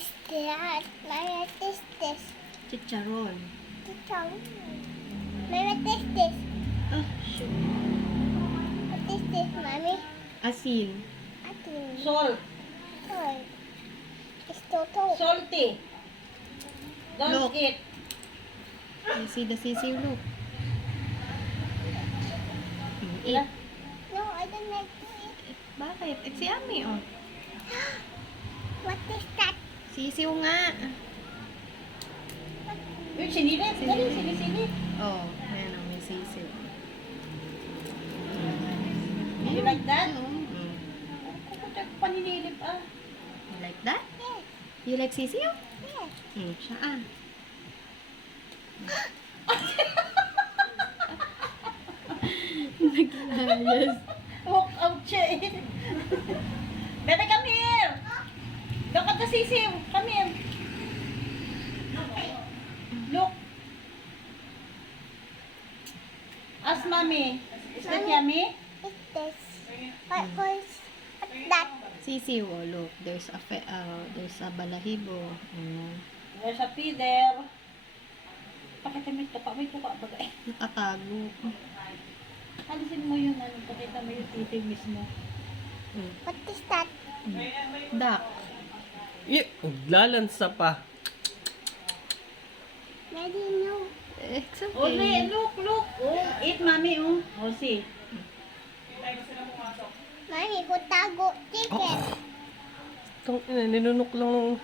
is that? Mama, what is this? Chicharon. Mama, what is this? Oh, shoot. What is this, Mommy? Asin. Atin. Salt. Toy. It's Toto. Salty. Don't Look. eat. You see the sisiw, look. Eat. No, I don't like to eat. Bakit? It's yummy, oh. What is that? Sisiw nga. Uy, sinili. Dali, sili. Oh, ayan ang may sisiw. You like that? Mm. Paninilip ah. You like that? Yes. You like sisiw? Yes. Siya ah. Naglayas. Walk out siya eh. Bebe, come here. Look at the sisiw. Come here. Look. Ask mommy. Is that yummy? It's this. What's that? Sisiw, oh, look. There's a balahibo. There's a feeder. Pakita mo yung tuka. May tuka ba eh? Nakatago. Alisin mo yung ano. Pakita mo yung titig mismo. What is that? Duck. Lalansa pa. Daddy, no. It's Only, okay. look. Oh, eat mommy, oh. Oh, see. Mommy, kutago chicken. Itong ninunok lang ng